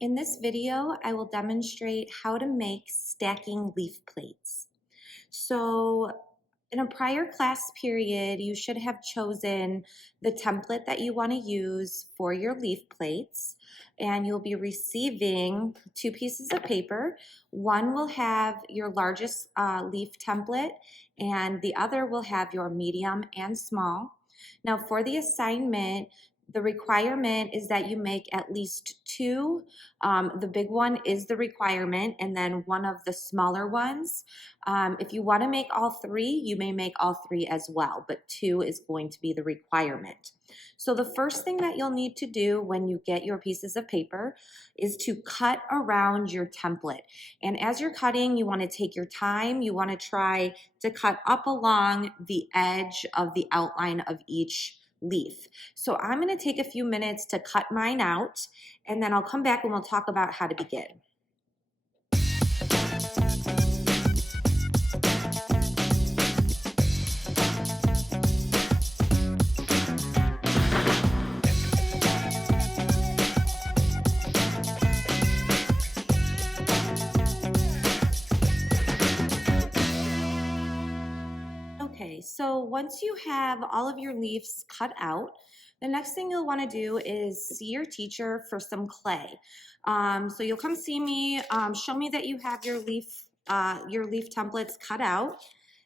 In this video, I will demonstrate how to make stacking leaf plates. So in a prior class period, you should have chosen the template that you want to use for your leaf plates, and you'll be receiving 2 pieces of paper. One will have your largest leaf template, and the other will have your medium and small. Now for the assignment, the requirement is that you make at least 2. The big one is the requirement, and then one of the smaller ones. If you want to make all 3, you may make all 3 as well, but 2 is going to be the requirement. So the first thing that you'll need to do when you get your pieces of paper is to cut around your template. And as you're cutting, you want to take your time. You want to try to cut up along the edge of the outline of each leaf. So I'm going to take a few minutes to cut mine out, and then I'll come back and we'll talk about how to begin. Okay, so once you have all of your leaves cut out, the next thing you'll want to do is see your teacher for some clay. So you'll come see me, show me that you have your leaf templates cut out,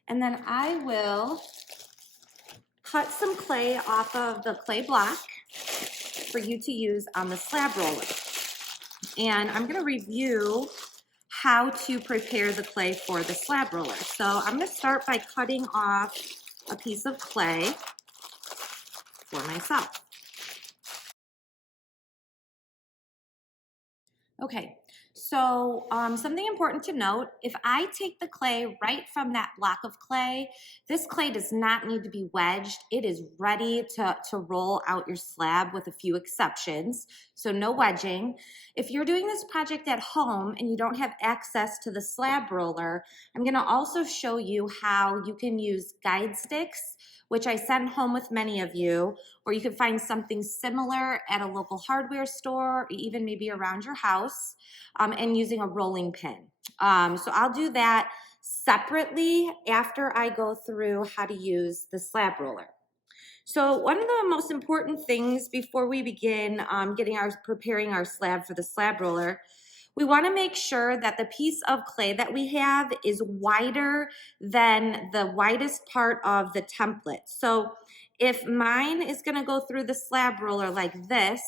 and then I will cut some clay off of the clay block for you to use on the slab roller. And I'm going to review how to prepare the clay for the slab roller. So I'm going to start by cutting off a piece of clay for myself. Okay, so something important to note, if I take the clay right from that block of clay, this clay does not need to be wedged. It is ready to roll out your slab with a few exceptions, so no wedging. If you're doing this project at home and you don't have access to the slab roller, I'm gonna also show you how you can use guide sticks, which I sent home with many of you, or you can find something similar at a local hardware store, or even maybe around your house, and using a rolling pin. So I'll do that separately after I go through how to use the slab roller. So one of the most important things before we begin preparing our slab for the slab roller, we want to make sure that the piece of clay that we have is wider than the widest part of the template. So if mine is going to go through the slab roller like this,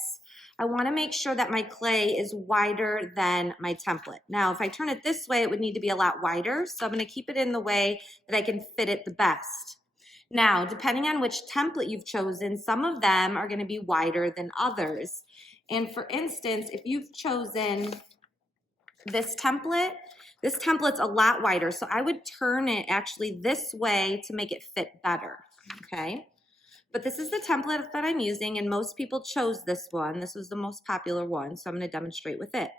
I want to make sure that my clay is wider than my template. Now, if I turn it this way, it would need to be a lot wider. So I'm going to keep it in the way that I can fit it the best. Now, depending on which template you've chosen, some of them are going to be wider than others. And for instance, if you've chosen this template's a lot wider, so I would turn it actually this way to make it fit better, okay? But this is the template that I'm using, and most people chose this one. This was the most popular one, so I'm going to demonstrate with it.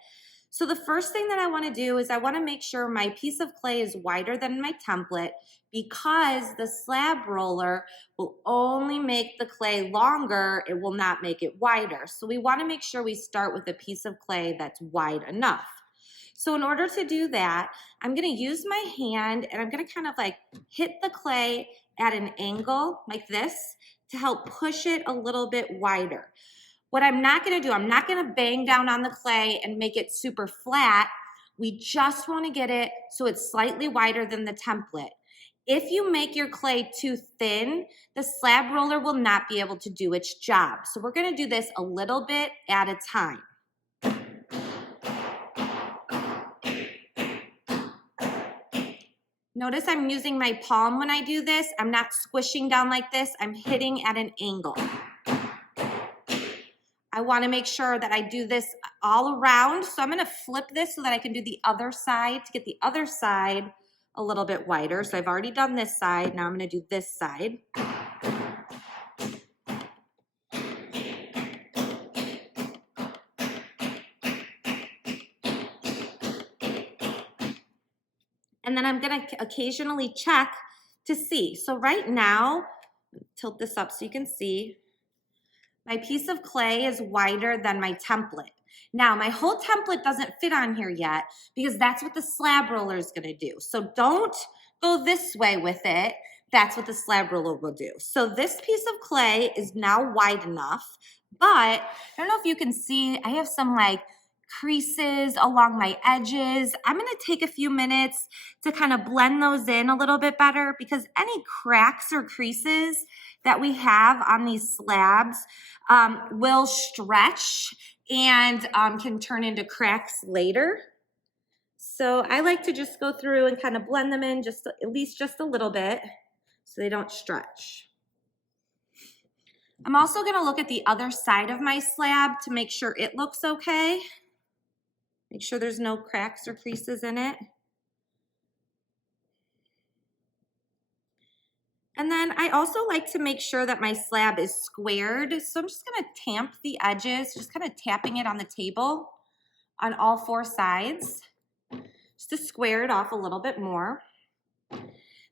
So the first thing that I want to do is I want to make sure my piece of clay is wider than my template, because the slab roller will only make the clay longer, it will not make it wider. So we want to make sure we start with a piece of clay that's wide enough. So in order to do that, I'm going to use my hand and I'm going to kind of like hit the clay at an angle like this to help push it a little bit wider. What I'm not going to do, I'm not going to bang down on the clay and make it super flat. We just want to get it so it's slightly wider than the template. If you make your clay too thin, the slab roller will not be able to do its job. So we're going to do this a little bit at a time. Notice I'm using my palm when I do this. I'm not squishing down like this. I'm hitting at an angle. I want to make sure that I do this all around. So I'm going to flip this so that I can do the other side to get the other side a little bit wider. So I've already done this side. Now I'm going to do this side. And then I'm going to occasionally check to see. So right now, tilt this up so you can see, my piece of clay is wider than my template. Now, my whole template doesn't fit on here yet because that's what the slab roller is gonna do. So don't go this way with it. That's what the slab roller will do. So this piece of clay is now wide enough, but I don't know if you can see, I have some like creases along my edges. I'm gonna take a few minutes to kind of blend those in a little bit better because any cracks or creases that we have on these slabs will stretch and can turn into cracks later. So I like to just go through and kind of blend them in just at least just a little bit so they don't stretch. I'm also gonna look at the other side of my slab to make sure it looks okay. Make sure there's no cracks or creases in it. And then I also like to make sure that my slab is squared. So I'm just gonna tamp the edges, just kind of tapping it on the table on all four sides, just to square it off a little bit more.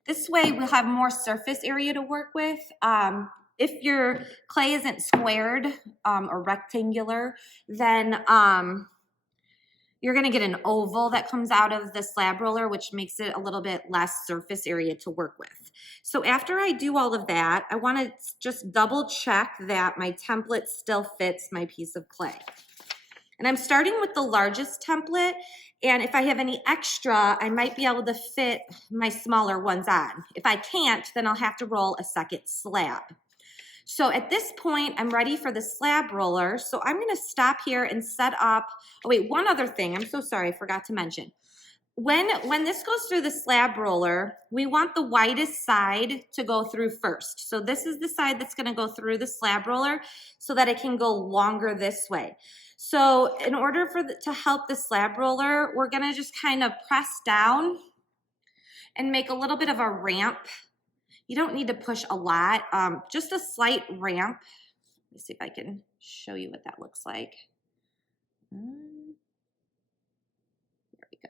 This way we'll have more surface area to work with. If your clay isn't squared or rectangular, then you're gonna get an oval that comes out of the slab roller, which makes it a little bit less surface area to work with. So after I do all of that, I wanna just double check that my template still fits my piece of clay. And I'm starting with the largest template, and if I have any extra, I might be able to fit my smaller ones on. If I can't, then I'll have to roll a second slab. So at this point, I'm ready for the slab roller. So I'm gonna stop here and set up, oh wait, one other thing, I'm so sorry, I forgot to mention. When this goes through the slab roller, we want the widest side to go through first. So this is the side that's gonna go through the slab roller so that it can go longer this way. So in order to help the slab roller, we're gonna just kind of press down and make a little bit of a ramp. You don't need to push a lot, just a slight ramp. Let me see if I can show you what that looks like. There we go.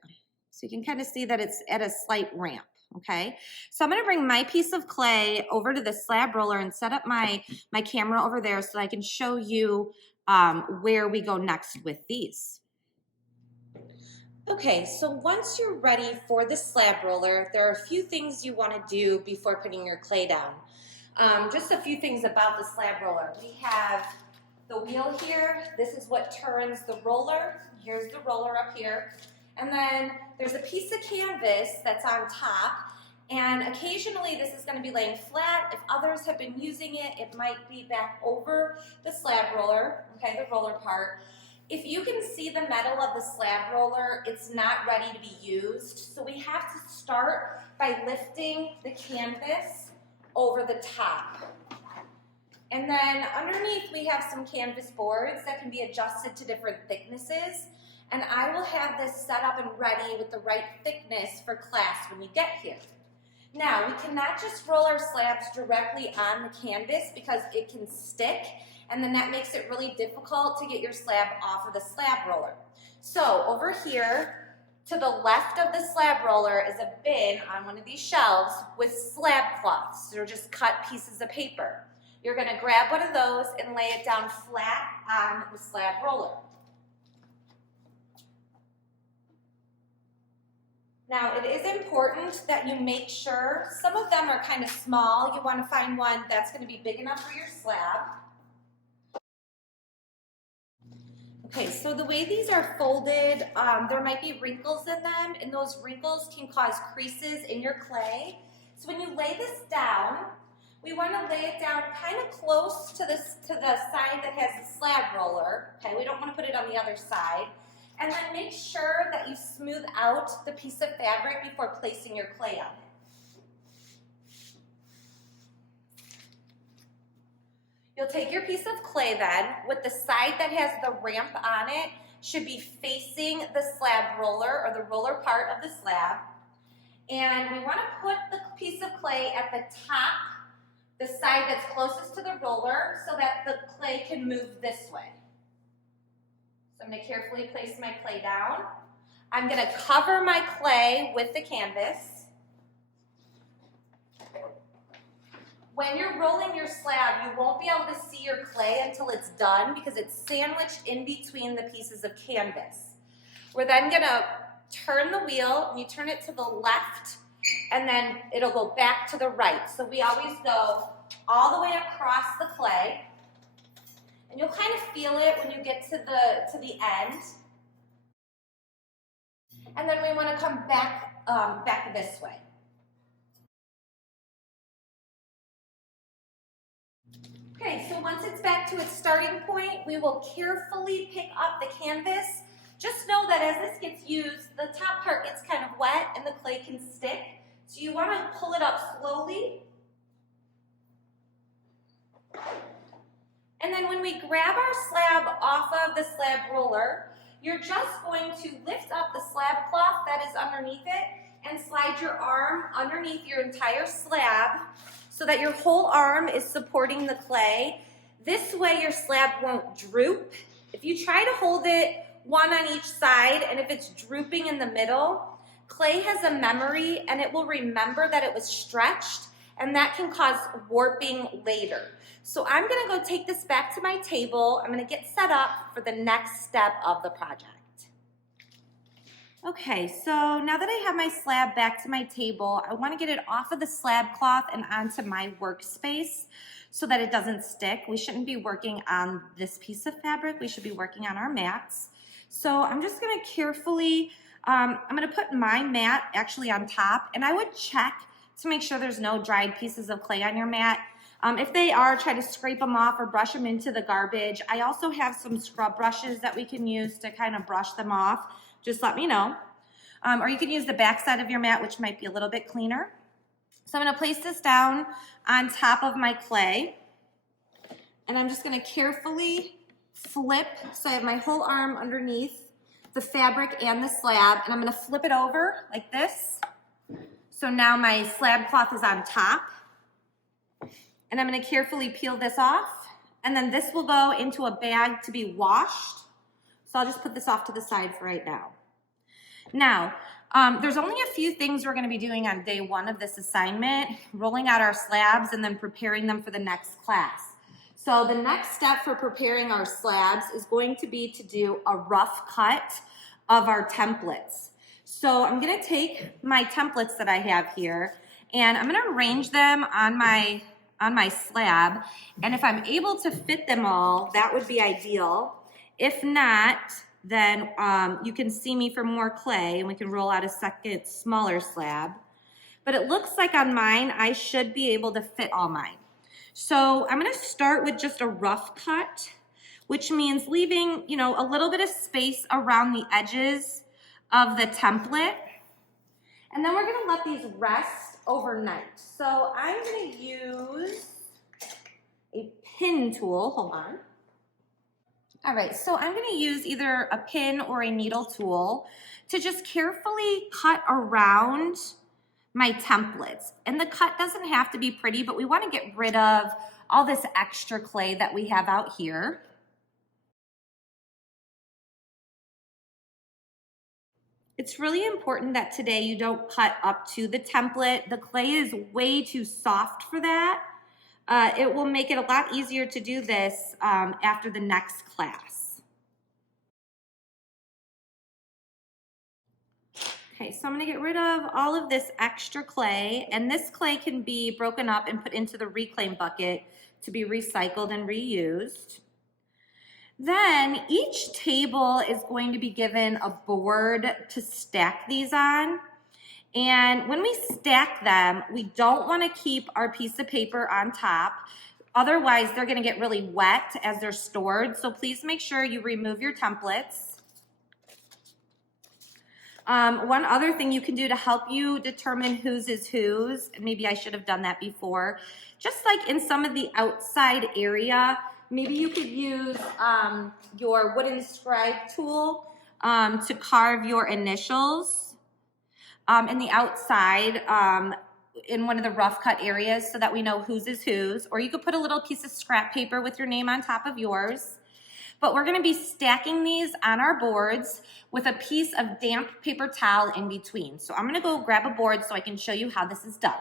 So you can kind of see that it's at a slight ramp, okay? So I'm gonna bring my piece of clay over to the slab roller and set up my camera over there so I can show you where we go next with these. Okay, so once you're ready for the slab roller, there are a few things you want to do before putting your clay down. Just a few things about the slab roller. We have the wheel here. This is what turns the roller. Here's the roller up here. And then there's a piece of canvas that's on top. And occasionally this is going to be laying flat. If others have been using it, it might be back over the slab roller, okay, the roller part. If you can see the metal of the slab roller, it's not ready to be used. So we have to start by lifting the canvas over the top. And then underneath we have some canvas boards that can be adjusted to different thicknesses. And I will have this set up and ready with the right thickness for class when you get here. Now, we cannot just roll our slabs directly on the canvas because it can stick, and then that makes it really difficult to get your slab off of the slab roller. So over here, to the left of the slab roller is a bin on one of these shelves with slab cloths. They're just cut pieces of paper. You're gonna grab one of those and lay it down flat on the slab roller. Now, it is important that you make sure, some of them are kind of small. You want to find one that's going to be big enough for your slab. Okay, so the way these are folded, there might be wrinkles in them, and those wrinkles can cause creases in your clay. So when you lay this down, we want to lay it down kind of close to the side that has the slab roller. Okay, we don't want to put it on the other side. And then make sure that you smooth out the piece of fabric before placing your clay on it. You'll take your piece of clay then, with the side that has the ramp on it, should be facing the slab roller or the roller part of the slab. And we want to put the piece of clay at the top, the side that's closest to the roller, so that the clay can move this way. So I'm going to carefully place my clay down. I'm going to cover my clay with the canvas. When you're rolling your slab, you won't be able to see your clay until it's done because it's sandwiched in between the pieces of canvas. We're then gonna turn the wheel, and you turn it to the left, and then it'll go back to the right. So we always go all the way across the clay, and you'll kind of feel it when you get to the end. And then we wanna come back, back this way. Okay, so once it's back to its starting point, we will carefully pick up the canvas. Just know that as this gets used, the top part gets kind of wet and the clay can stick. So you want to pull it up slowly. And then when we grab our slab off of the slab roller, you're just going to lift up the slab cloth that is underneath it and slide your arm underneath your entire slab so that your whole arm is supporting the clay. This way your slab won't droop. If you try to hold it one on each side, and if it's drooping in the middle, clay has a memory and it will remember that it was stretched, and that can cause warping later. So I'm gonna go take this back to my table. I'm gonna get set up for the next step of the project. Okay, so now that I have my slab back to my table, I want to get it off of the slab cloth and onto my workspace so that it doesn't stick. We shouldn't be working on this piece of fabric. We should be working on our mats. So I'm just going to carefully, I'm going to put my mat actually on top, and I would check to make sure there's no dried pieces of clay on your mat. If they are, try to scrape them off or brush them into the garbage. I also have some scrub brushes that we can use to kind of brush them off. Just let me know. Or you can use the back side of your mat, which might be a little bit cleaner. So I'm going to place this down on top of my clay. And I'm just going to carefully flip. So I have my whole arm underneath the fabric and the slab. And I'm going to flip it over like this. So now my slab cloth is on top. And I'm going to carefully peel this off. And then this will go into a bag to be washed. So I'll just put this off to the side for right now. Now, there's only a few things we're going to be doing on day one of this assignment, rolling out our slabs and then preparing them for the next class. So the next step for preparing our slabs is going to be to do a rough cut of our templates. So I'm going to take my templates that I have here, and I'm going to arrange them on my slab. And if I'm able to fit them all, that would be ideal. If not, then you can see me for more clay and we can roll out a second smaller slab. But it looks like on mine, I should be able to fit all mine. So I'm gonna start with just a rough cut, which means leaving, you know, a little bit of space around the edges of the template. And then we're gonna let these rest overnight. So I'm gonna use a pin tool, hold on. All right, so I'm going to use either a pin or a needle tool to just carefully cut around my templates. And the cut doesn't have to be pretty, but we want to get rid of all this extra clay that we have out here. It's really important that today you don't cut up to the template. The clay is way too soft for that. It will make it a lot easier to do this after the next class. Okay, so I'm gonna get rid of all of this extra clay, and this clay can be broken up and put into the reclaim bucket to be recycled and reused. Then each table is going to be given a board to stack these on. And when we stack them, we don't want to keep our piece of paper on top. Otherwise, they're going to get really wet as they're stored. So please make sure you remove your templates. One other thing you can do to help you determine whose is whose, and maybe I should have done that before, just like in some of the outside area, maybe you could use your wooden scribe tool to carve your initials in the outside in one of the rough cut areas so that we know whose is whose. Or you could put a little piece of scrap paper with your name on top of yours. But we're going to be stacking these on our boards with a piece of damp paper towel in between. So I'm going to go grab a board so I can show you how this is done.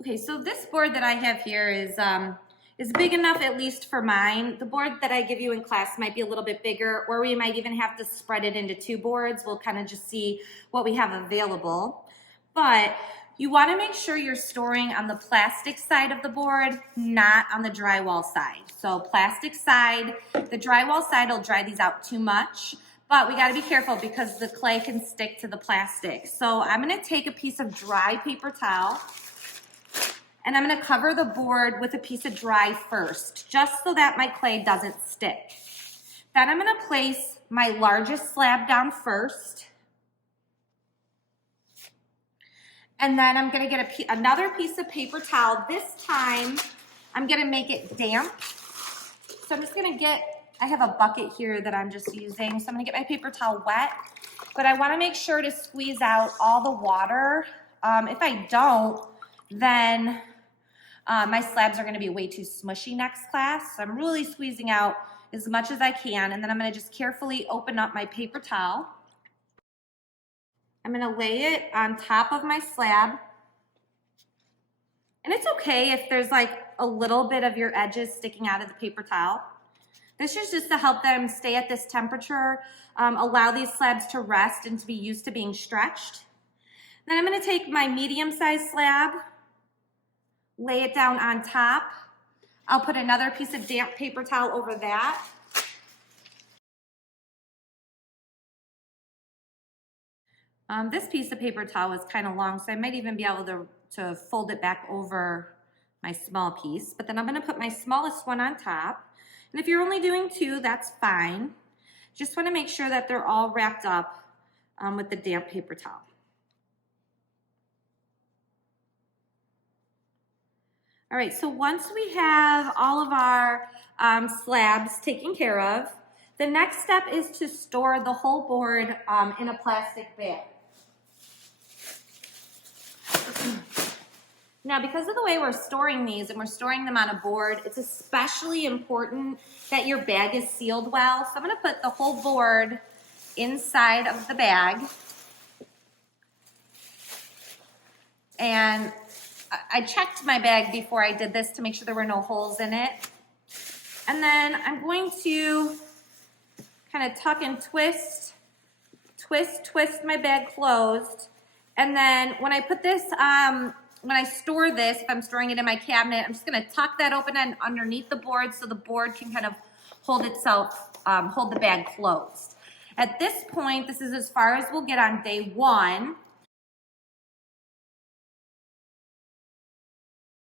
Okay, so this board that I have here is big enough, at least for mine. The board that I give you in class might be a little bit bigger, or we might even have to spread it into 2 boards. We'll kind of just see what we have available. But you want to make sure you're storing on the plastic side of the board, not on the drywall side. So plastic side, the drywall side will dry these out too much. But we gotta be careful because the clay can stick to the plastic. So I'm gonna take a piece of dry paper towel and I'm gonna cover the board with a piece of dry first, just so that my clay doesn't stick. Then I'm gonna place my largest slab down first. And then I'm gonna get another piece of paper towel. This time, I'm gonna make it damp. So I'm just gonna I have a bucket here that I'm just using. So I'm gonna get my paper towel wet, but I wanna make sure to squeeze out all the water. If I don't, then my slabs are gonna be way too smushy next class. So I'm really squeezing out as much as I can, and then I'm gonna just carefully open up my paper towel. I'm gonna lay it on top of my slab. And it's okay if there's like a little bit of your edges sticking out of the paper towel. This is just to help them stay at this temperature, allow these slabs to rest and to be used to being stretched. Then I'm gonna take my medium-sized slab, lay it down on top. I'll put another piece of damp paper towel over that. This piece of paper towel is kind of long, so I might even be able to fold it back over my small piece. But then I'm gonna put my smallest one on top. And if you're only doing 2, that's fine. Just wanna make sure that they're all wrapped up with the damp paper towel. All right, so once we have all of our slabs taken care of, the next step is to store the whole board in a plastic bag. Now, because of the way we're storing these and we're storing them on a board, it's especially important that your bag is sealed well. So I'm gonna put the whole board inside of the bag. And I checked my bag before I did this to make sure there were no holes in it. And then I'm going to kind of tuck and twist my bag closed. And then when I put this, when I store this, if I'm storing it in my cabinet, I'm just gonna tuck that open and underneath the board so the board can kind of hold itself, hold the bag closed. At this point, this is as far as we'll get on day 1.